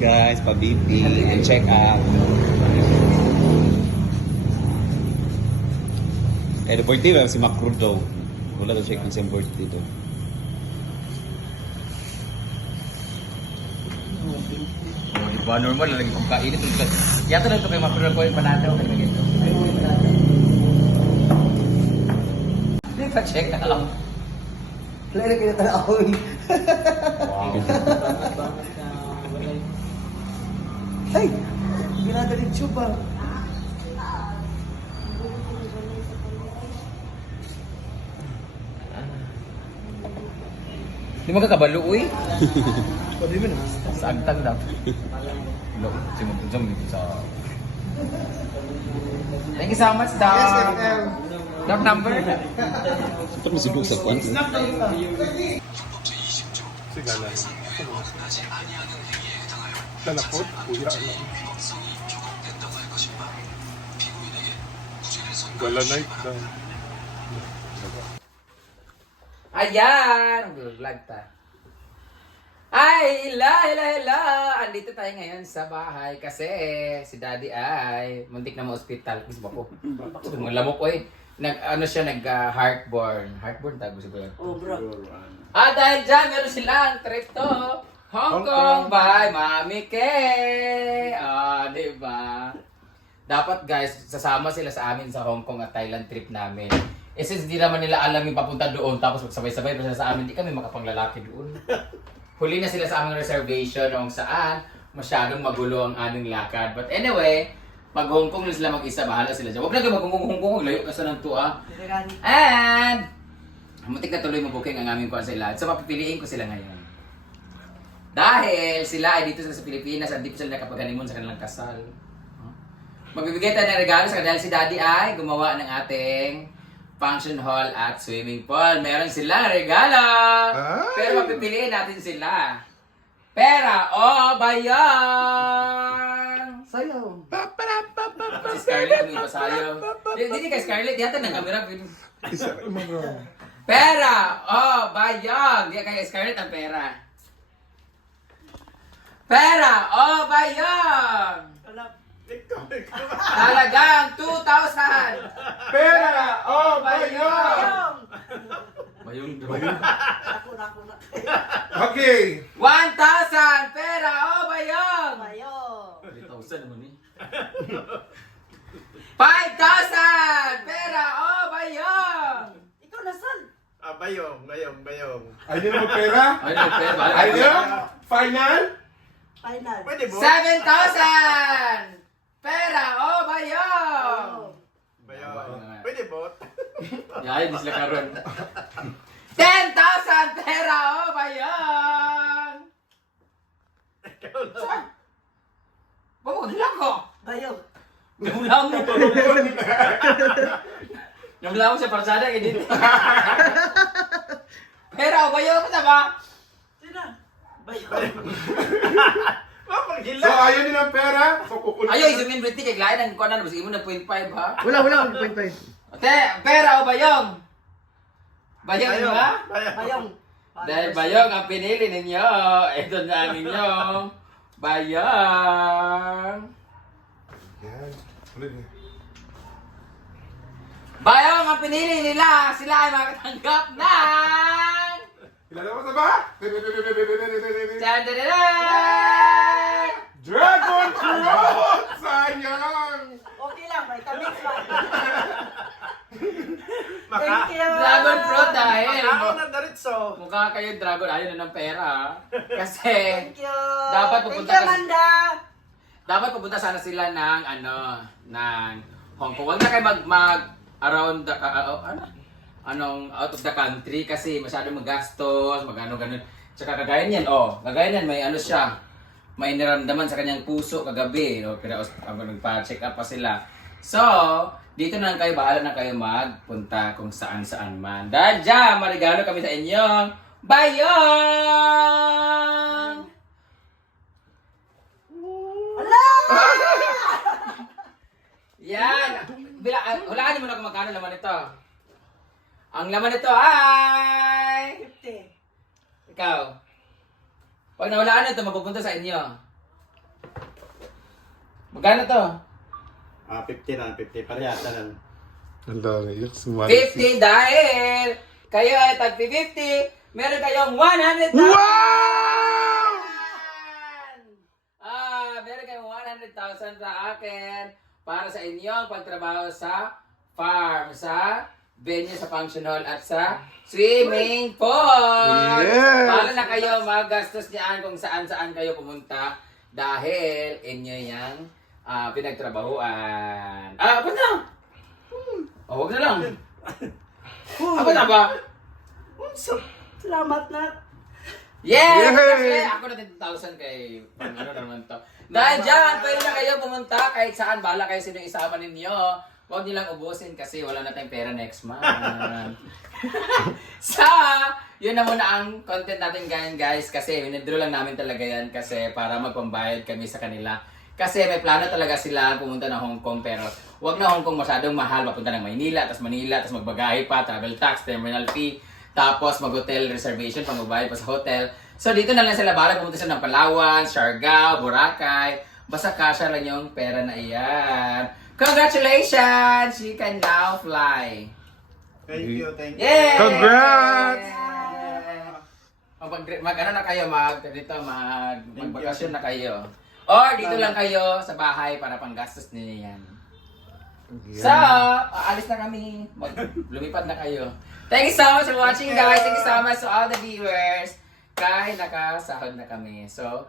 guys, pa-BP and check up. Kaya birthday ba si Macron daw? Wala daw check ng siyang birthday daw. Diba, normal na lagi pagkainit. Yata lang ito kayo Macron ko yung panataw. Hindi pa check na lang. Kaya na kinatanahon. Wow. Ay! Ginagalit ba? Di mo kakabalo, uy? Pwede mo na. Sa agtang daw. Hello, si Magpujam dito sa... Thank you so much, Doc. Doc number? Siyempre masigong sa kwan. Sigala. Lalakot, kuya, ano. Wala night down. Ayan! Vlog ta. Ay, hila! Andito tayo ngayon sa bahay kasi si Daddy ay muntik na ma-hospital. Gusto ba po? Mga lamok ko eh. Heartburn. Heartburn tago siguro. Oh, bro. Dahil dyan, meron silang trip to. Hong Kong by Mami Kay. Diba? Dapat guys, sasama sila sa amin sa Hong Kong at Thailand trip namin. Since di naman nila alam yung papunta doon, tapos magsabay-sabay pa sila sa amin, di kami makapanglalaki doon. Huli na sila sa aming reservation kung saan masyadong magulo ang aming lakad. But anyway, pag Hong Kong na sila mag-isa, bahala sila dyan. Huwag na kayo mag-Hong Kong, layo ka sa ng tuwa. And, muntik na tuloy mabuking ang aming kuwan sa ilan. So, papipiliin ko sila ngayon. Dahil sila ay dito sila sa Pilipinas at di pa sila nakapag-honeymoon sa kanilang kasal. Magbibigay tayo ng regalo sa dahil si Daddy ay gumawa ng ating function hall at swimming pool. Meron silang regalo! Pero mapipiliin natin sila. Pera o bayan! Sayo. Si Scarlett, may pasayo. Hindi kay Scarlett, yata ng camera. Isa, mga... Pera o bayong! Hindi kay Scarlett ang pera. Pera o bayong! Talagang 2,000! Pera! Oh, bayong! Bayong Ako na. Okay! 1,000! Pera o bayong! Bayo. 3,000 naman eh. 5,000! Pera o bayong! Ikaw nasan? Bayong. Ayaw nyo magpera? Ay, no, pera. Ayaw? Final? Final. Pwede mo? 7,000! Pera o bayong! Bayong. Pwede bot? Yaya, di sila karon. 10,000! Pera o bayong! Pagod lang ko! Bayo. Namulang mo! Namulang mo sa parsada kay dito. Pera o bayong! Basta ba? Sino? Bayo. So, ayaw nyo ng pera? So, kukunin Ayaw, isumin Briti kay Glain ang kuwanan. Basta mo na 0.5 ha? Wala. Point. Te, pera o bayong? Bayong ba? Bayong. Dahil bayong ang pinili ninyo. Ito na ang inyong bayong. Yan. Ulit niya. Bayong ang pinili nila. Sila ay makatanggap ng... Ilalabas na ba? Tadadadaan! Dragon Fruit! Sayang! Okay lang, may tamis ba? Maka... Thank you. Dragon fruit dahil. Makaon na daritso. Mukha kayo dragon. Ayaw na ng pera ha? Kasi Thank you. Dapat Thank pupunta you, ka- Amanda. dapat pupunta sana sila ng ng Hong Kong. Huwag na kayo mag around the out of the country kasi masyadong magastos, ganun. Tsaka kagaya niyan, may siya. May naramdaman sa kanyang puso kagabi, pero nagpa-check up pa sila. So, dito na lang kayo, bahala na kayo magpunta kung saan-saan man. Dahil dyan, marigalo kami sa inyo. Bayong! Hello! Yan! Hulaan niyo muna kung magkano laman ito. Ang laman nito ay... 50. Ikaw. Pag nawalaan ito, mapupunta sa inyo. Magkano to? 50 na, 50. Parehas na lang. Ang dami. Yak, sumali. 50 dahil kayo ay tag 50. Meron kayong 100,000. Wow! Meron kayong 100,000 sa akin para sa inyong pagtrabaho sa farm, sa venue, sa function hall at sa swimming pool. Yes! Para na kayo magastos niyan kung saan-saan kayo pumunta dahil inyo yang pinagtrabahuan. Abot na! Huwag na lang. Abot na ba? Salamat na. Yes! Yay! Kasi ako na 10,000 kay ano naman to. Dahil dyan, pwede na kayo pumunta kahit saan. Bahala kayo sino isama ninyo. Huwag niyo lang ubusin kasi wala na tayong pera next month. Yun na muna ang content natin ngayon guys. Kasi winidraw lang namin talaga yan kasi para magpambayad kami sa kanila. Kasi may plano talaga sila pumunta ng Hong Kong pero wag na Hong Kong masyadong mahal. Papunta ng Manila, tapos magbagahe pa, travel tax, terminal fee. Tapos mag-hotel reservation pang magbayad pa sa hotel. So dito na lang sila bala pumunta sila ng Palawan, Siargao, Boracay. Basta kasya lang yung pera na iyan. Congratulations! You can now fly. Thank you, thank you. Yay! Congrats! Mag-ano na kayo, magbakasyon na kayo. Or dito lang kayo sa bahay para panggastos ninyo yan. So, aalis na kami. Lumipat na kayo. Thank you so much for watching guys. Thank you so much to all the viewers. Kahit nakasahod na kami. So,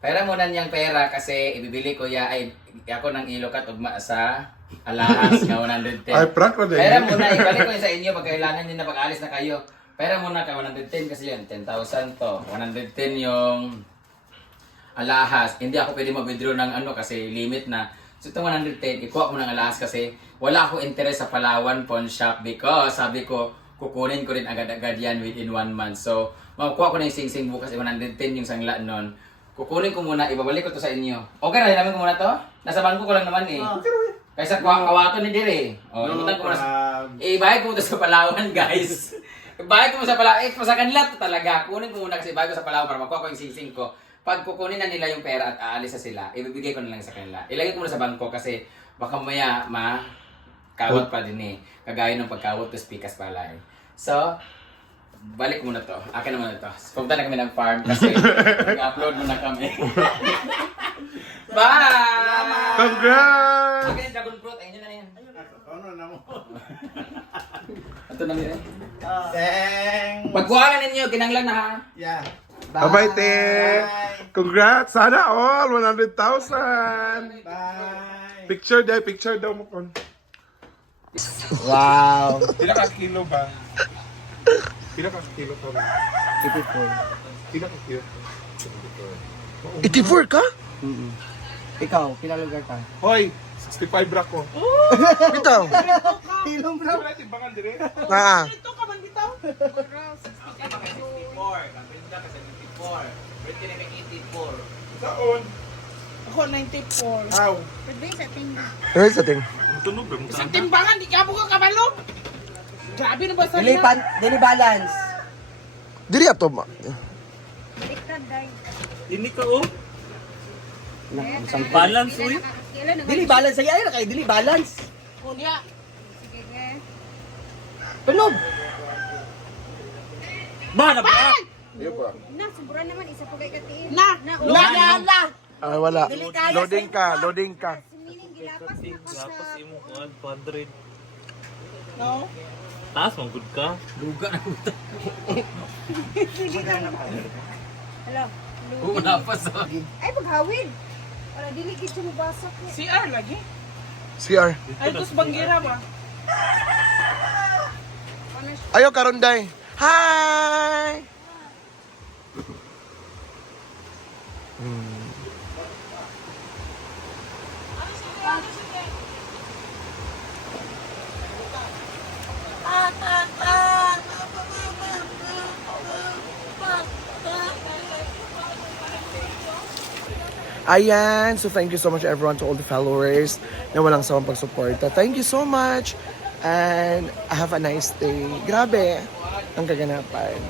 pera muna niyang pera kasi ibibili ko ako ng ilokat ugma sa alahas nga 110. Ay, prank na din. Pera muna, ibalik ko yun sa inyo pag kailangan nyo na pag-alis na kayo. Pera muna ka 110 kasi yun, 10,000 to. 110 yung alahas. Hindi ako pwede mag-withdraw ng kasi limit na. So itong 110, ikuha ko ng alahas kasi wala ako interest sa Palawan Pawn Shop because sabi ko, kukunin ko rin agad-agad yan within 1 month. So, makukuha ko na yung sing-sing bukas, 110 yung sangla nun. Kukunin ko muna, ibabalik ko to sa inyo. Okay na, namin ko muna to? Nasa bangko ko lang naman eh. Kaysa kawato ni Dire. Ibutan ko muna. Ibayad ko muna sa Palawan, guys. Ibayad ko muna sa Palawan. Sa kanila to talaga. Kunin ko muna kasi ibayad ko sa Palawan para makuha ko yung sing-sing ko. Pag kukunin na nila yung pera at aalis na sila, ibibigay ko na lang sa kanila. Ilagay ko muna sa bangko kasi baka mamaya kawat pa din eh. Kagaya ng pagkawat to pikas pala eh. So, balik muna to. Akin naman ito. Pumunta na kami ng farm kasi mag-upload muna kami. Bye! Congrats! Akin yung dragon fruit. Ayun na yan. Ano na mo? Ito na nila. Thanks! Pagkuha na ninyo, kinanglan na ha. Yeah. Bye-bye, te! Congrats! Sana all! 100,000! Bye! Picture daw mo kon. Wow! Pila ka kilo ba? Pila ka kilo ka ba? 84. Pila ka kilo? 84 ka? Ikaw, pila lugar ka? Hoy! 65 bra ko. Bitaw. Ilong bro! Wala timbangan dire. Ah. Saon? Ako 94. Aw. Ano sa ting? Tunog ba mo? Sa timbangan, di ka ka kabalo. Grabe na ba sa Dili balance! Diri ato ma. Ini ka oh. Balance, uy! Dili balance ay na kay dili balance! Kunya. Tunog! Ba na ba? Iyo ba? Na, sobra naman, isa po kay katiin. Na. Na. Ah, wala. Loading ka. Sumiling, gilapas na ka sa... imo kuan 200. No. Taas man gud ka. Luga na puta. Hindi ka na. Hello. Una pa sa... Ay, paghawid. Wala, dili kitsa mo basak. CR lagi. CR. Ay, ito sa bangira ba? Ayo karonday. Hi. Ayan, so thank you so much everyone to all the followers na walang sawang pagsuporta. Thank you so much and have a nice day. Grabe, ang kaganapan.